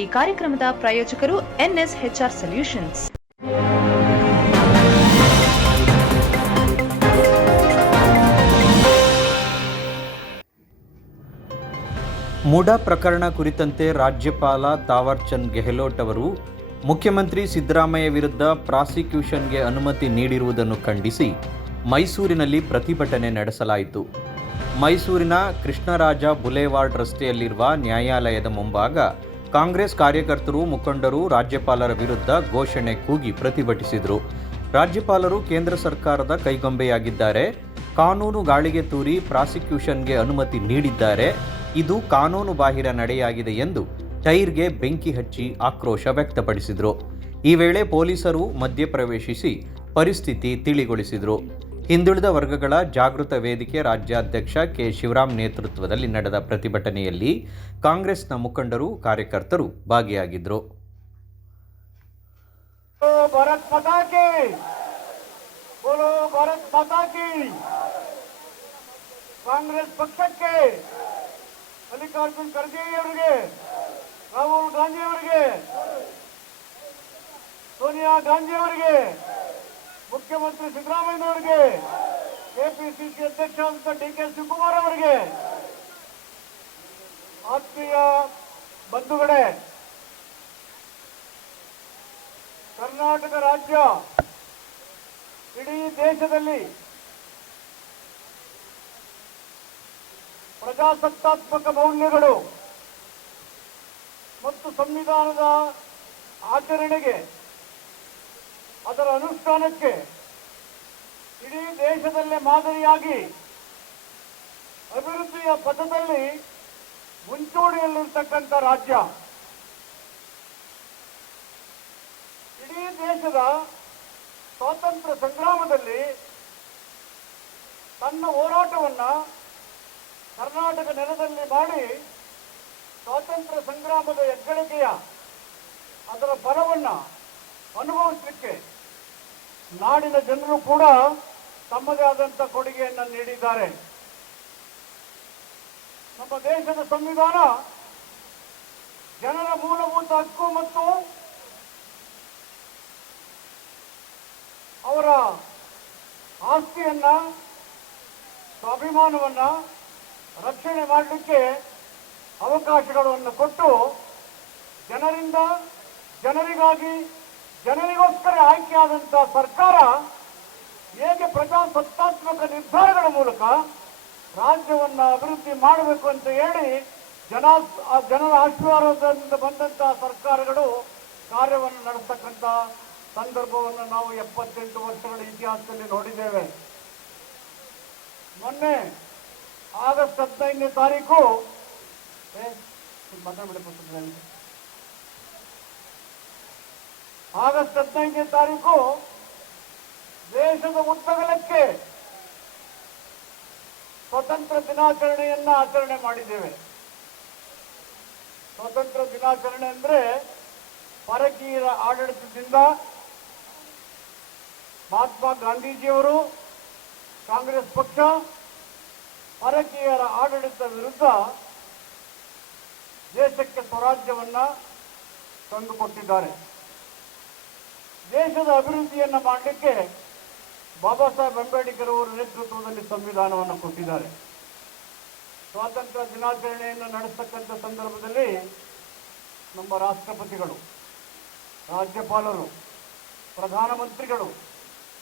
ಈ ಕಾರ್ಯಕ್ರಮದ ಪ್ರಾಯೋಜಕರು ಎನ್ಎಸ್ಎಚ್ಆರ್ ಸೊಲ್ಯೂಷನ್ಸ್. ಮುಡಾ ಪ್ರಕರಣ ಕುರಿತಂತೆ ರಾಜ್ಯಪಾಲ ತಾವರ್ಚಂದ್ ಗೆಹ್ಲೋಟ್ ಅವರು ಮುಖ್ಯಮಂತ್ರಿ ಸಿದ್ದರಾಮಯ್ಯ ವಿರುದ್ಧ ಪ್ರಾಸಿಕ್ಯೂಷನ್ಗೆ ಅನುಮತಿ ನೀಡಿರುವುದನ್ನು ಖಂಡಿಸಿ ಮೈಸೂರಿನಲ್ಲಿ ಪ್ರತಿಭಟನೆ ನಡೆಸಲಾಯಿತು. ಮೈಸೂರಿನ ಕೃಷ್ಣರಾಜ ಬುಲೇವಾರ್ಡ್ ರಸ್ತೆಯಲ್ಲಿರುವ ನ್ಯಾಯಾಲಯದ ಮುಂಭಾಗ ಕಾಂಗ್ರೆಸ್ ಕಾರ್ಯಕರ್ತರು, ಮುಖಂಡರು, ರಾಜ್ಯಪಾಲರ ವಿರುದ್ಧ ಘೋಷಣೆ ಕೂಗಿ ಪ್ರತಿಭಟಿಸಿದರು. ರಾಜ್ಯಪಾಲರು ಕೇಂದ್ರ ಸರ್ಕಾರದ ಕೈಗೊಂಬೆಯಾಗಿದ್ದಾರೆ. ಕಾನೂನು ಗಾಳಿಗೆ ತೂರಿ ಪ್ರಾಸಿಕ್ಯೂಷನ್ಗೆ ಅನುಮತಿ ನೀಡಿದ್ದಾರೆ. ಇದು ಕಾನೂನು ಬಾಹಿರ ನಡೆಯಾಗಿದೆ ಎಂದು ಟೈರ್ಗೆ ಬೆಂಕಿ ಹಚ್ಚಿ ಆಕ್ರೋಶ ವ್ಯಕ್ತಪಡಿಸಿದರು. ಈ ವೇಳೆ ಪೊಲೀಸರು ಮಧ್ಯಪ್ರವೇಶಿಸಿ ಪರಿಸ್ಥಿತಿ ತಿಳಿಗೊಳಿಸಿದರು. ಹಿಂದುಳಿದ ವರ್ಗಗಳ ಜಾಗೃತ ವೇದಿಕೆ ರಾಜ್ಯಾಧ್ಯಕ್ಷ ಕೆ. ಶಿವರಾಮ್ ನೇತೃತ್ವದಲ್ಲಿ ನಡೆದ ಪ್ರತಿಭಟನೆಯಲ್ಲಿ ಕಾಂಗ್ರೆಸ್ನ ಮುಖಂಡರು ಕಾರ್ಯಕರ್ತರು ಭಾಗಿಯಾಗಿದ್ದರು ಕಾಂಗ್ರೆಸ್ ಪಕ್ಷಕ್ಕೆ ಮಲ್ಲಿಕಾರ್ಜುನ್ ಖರ್ಗೆಯವರಿಗೆ ರಾಹುಲ್ ಗಾಂಧಿಯವರಿಗೆ ಸೋನಿಯಾ ಗಾಂಧಿಯವರಿಗೆ ಮುಖ್ಯಮಂತ್ರಿ ಸಿದ್ದರಾಮಯ್ಯ ಅವರಿಗೆ ಕೆಪಿಸಿಸಿ ಅಧ್ಯಕ್ಷ ಡಿ ಕೆ ಶಿವಕುಮಾರ್ ಅವರಿಗೆ, ಆತ್ಮೀಯ ಬಂಧುಗಳೇ, ಕರ್ನಾಟಕ ರಾಜ್ಯ ಇಡೀ ದೇಶದಲ್ಲಿ ಪ್ರಜಾಸತ್ತಾತ್ಮಕ ಮೌಲ್ಯಗಳು ಮತ್ತು ಸಂವಿಧಾನದ ಆಚರಣೆಗೆ ಅದರ ಅನುಷ್ಠಾನಕ್ಕೆ ಇಡೀ ದೇಶದಲ್ಲೇ ಮಾದರಿಯಾಗಿ ಅಭಿವೃದ್ಧಿಯ ಪಥದಲ್ಲಿ ಮುಂಚೂಣಿಯಲ್ಲಿರ್ತಕ್ಕಂಥ ರಾಜ್ಯ. ಇಡೀ ದೇಶದ ಸ್ವಾತಂತ್ರ್ಯ ಸಂಗ್ರಾಮದಲ್ಲಿ ತನ್ನ ಹೋರಾಟವನ್ನ ಕರ್ನಾಟಕ ನೆಲದಲ್ಲಿ ಮಾಡಿ ಸ್ವಾತಂತ್ರ್ಯ ಸಂಗ್ರಾಮದ ಹೆಗ್ಗಳಿಕೆಯ ಅದರ ಫಲವನ್ನ ಅನುಭವಿಸಲಿಕ್ಕೆ ನಾಡಿನ ಜನರು ಕೂಡ ತಮ್ಮದೇ ಆದಂತ ಕೊಡುಗೆಯನ್ನು ನೀಡಿದ್ದಾರೆ. ನಮ್ಮ ದೇಶದ ಸಂವಿಧಾನ ಜನರ ಮೂಲಭೂತ ಹಕ್ಕು ಮತ್ತು ಅವರ ಆಸ್ತಿಯನ್ನ, ಸ್ವಾಭಿಮಾನವನ್ನ ರಕ್ಷಣೆ ಮಾಡಲಿಕ್ಕೆ ಅವಕಾಶಗಳನ್ನು ಕೊಟ್ಟು ಜನರಿಂದ ಜನರಿಗಾಗಿ ಜನರಿಗೋಸ್ಕರ ಆಯ್ಕೆಯಾದಂತಹ ಸರ್ಕಾರ ಹೇಗೆ ಪ್ರಜಾಸತ್ತಾತ್ಮಕ ನಿರ್ಧಾರಗಳ ಮೂಲಕ ರಾಜ್ಯವನ್ನ ಅಭಿವೃದ್ಧಿ ಮಾಡಬೇಕು ಅಂತ ಹೇಳಿ ಜನ ಜನರ ಆಶೀರ್ವಾದದಿಂದ ಬಂದಂತಹ ಸರ್ಕಾರಗಳು ಕಾರ್ಯವನ್ನು ನಡೆಸ್ತಕ್ಕಂಥ ಸಂದರ್ಭವನ್ನು ನಾವು ಎಪ್ಪತ್ತೆಂಟು ವರ್ಷಗಳ ಇತಿಹಾಸದಲ್ಲಿ ನೋಡಿದ್ದೇವೆ. ಮೊನ್ನೆ ಆಗಸ್ಟ್ ಹದಿನೈದನೇ ತಾರೀಕು ಮಾತಾಡ್ಬಿಡಿ ಆಗಸ್ಟ್ ಹದಿನೈದನೇ ತಾರೀಕು ದೇಶದ ಉದ್ದಗಲಕ್ಕೆ ಸ್ವತಂತ್ರ ದಿನಾಚರಣೆಯನ್ನ ಆಚರಣೆ ಮಾಡಿದ್ದೇವೆ. ಸ್ವತಂತ್ರ ದಿನಾಚರಣೆ ಅಂದ್ರೆ ಪರಕೀಯರ ಆಡಳಿತದಿಂದ ಮಹಾತ್ಮ ಗಾಂಧೀಜಿಯವರು, ಕಾಂಗ್ರೆಸ್ ಪಕ್ಷ ಪರಕೀಯರ ಆಡಳಿತ ವಿರುದ್ಧ ದೇಶಕ್ಕೆ ಸ್ವರಾಜ್ಯವನ್ನ ತಂದುಕೊಟ್ಟಿದ್ದಾರೆ. ದೇಶದ ಅಭಿವೃದ್ಧಿಯನ್ನು ಮಾಡಲಿಕ್ಕೆ ಬಾಬಾ ಸಾಹೇಬ್ ಅಂಬೇಡ್ಕರ್ ಅವರ ನೇತೃತ್ವದಲ್ಲಿ ಸಂವಿಧಾನವನ್ನು ಕೊಟ್ಟಿದ್ದಾರೆ. ಸ್ವಾತಂತ್ರ್ಯ ದಿನಾಚರಣೆಯನ್ನು ನಡೆಸ್ತಕ್ಕಂಥ ಸಂದರ್ಭದಲ್ಲಿ ನಮ್ಮ ರಾಷ್ಟ್ರಪತಿಗಳು, ರಾಜ್ಯಪಾಲರು, ಪ್ರಧಾನಮಂತ್ರಿಗಳು,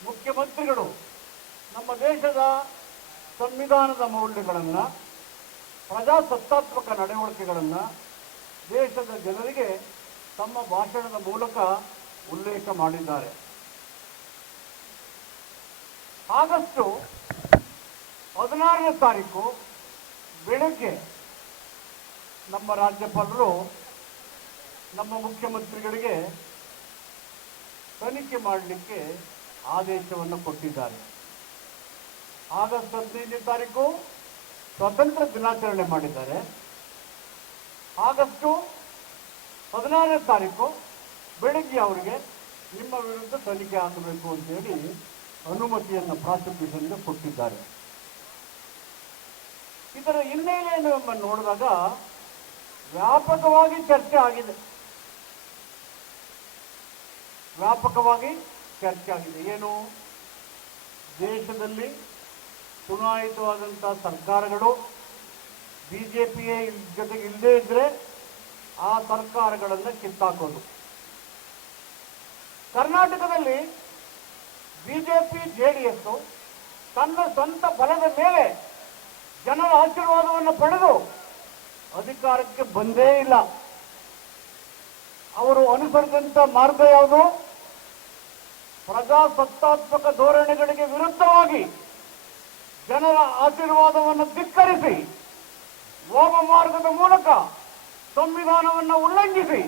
ಮುಖ್ಯಮಂತ್ರಿಗಳು ನಮ್ಮ ದೇಶದ ಸಂವಿಧಾನದ ಮೌಲ್ಯಗಳನ್ನು, ಪ್ರಜಾಸತ್ತಾತ್ಮಕ ನಡವಳಿಕೆಗಳನ್ನು ದೇಶದ ಜನರಿಗೆ ತಮ್ಮ ಭಾಷಣದ ಮೂಲಕ ಉಲ್ಲೇಖ ಮಾಡಿದ್ದಾರೆ. ಆಗಸ್ಟು ಹದಿನಾರನೇ ತಾರೀಕು ಬೆಳಗ್ಗೆ ನಮ್ಮ ರಾಜ್ಯಪಾಲರು ನಮ್ಮ ಮುಖ್ಯಮಂತ್ರಿಗಳಿಗೆ ತನಿಖೆ ಮಾಡಲಿಕ್ಕೆ ಆದೇಶವನ್ನು ಕೊಟ್ಟಿದ್ದಾರೆ. ಆಗಸ್ಟ್ ಹದಿನೈದನೇ ತಾರೀಕು ಸ್ವತಂತ್ರ ದಿನಾಚರಣೆ ಮಾಡಿದ್ದಾರೆ. ಆಗಸ್ಟು ಹದಿನಾರನೇ ತಾರೀಕು ಬೆಳಿಗ್ಗೆ ಅವರಿಗೆ ನಿಮ್ಮ ವಿರುದ್ಧ ತನಿಖೆ ಆಗಬೇಕು ಅಂತೇಳಿ ಅನುಮತಿಯನ್ನು ಪ್ರಾಸಿಕ್ಯೂಷನ್ಗೆ ಕೊಟ್ಟಿದ್ದಾರೆ. ಇದರ ಹಿನ್ನೆಲೆಯನ್ನು ನೋಡಿದಾಗ ವ್ಯಾಪಕವಾಗಿ ಚರ್ಚೆ ಆಗಿದೆ. ವ್ಯಾಪಕವಾಗಿ ಚರ್ಚೆ ಆಗಿದೆ. ಏನು? ದೇಶದಲ್ಲಿ ಚುನಾಯಿತವಾದಂಥ ಸರ್ಕಾರಗಳು ಬಿಜೆಪಿಯ ಜೊತೆಗೆ ಇಲ್ಲದೇ ಇದ್ದರೆ ಆ ಸರ್ಕಾರಗಳನ್ನು ಕಿತ್ತಾಕೋದು. ಕರ್ನಾಟಕದಲ್ಲಿ ಬಿಜೆಪಿ ಜೆಡಿಎಸ್ ತನ್ನ ಸ್ವಂತ ಬಲದ ಮೇಲೆ ಜನರ ಆಶೀರ್ವಾದವನ್ನು ಪಡೆದು ಅಧಿಕಾರಕ್ಕೆ ಬಂದೇ ಇಲ್ಲ. ಅವರು ಅನುಸರಿಸಿದಂಥ ಮಾರ್ಗ ಯಾವುದು? ಪ್ರಜಾಸತ್ತಾತ್ಮಕ ಧೋರಣೆಗಳಿಗೆ ವಿರುದ್ಧವಾಗಿ ಜನರ ಆಶೀರ್ವಾದವನ್ನು ಧಿಕ್ಕರಿಸಿ ಹೋಮ ಮಾರ್ಗದ ಮೂಲಕ ಸಂವಿಧಾನವನ್ನು ಉಲ್ಲಂಘಿಸಿ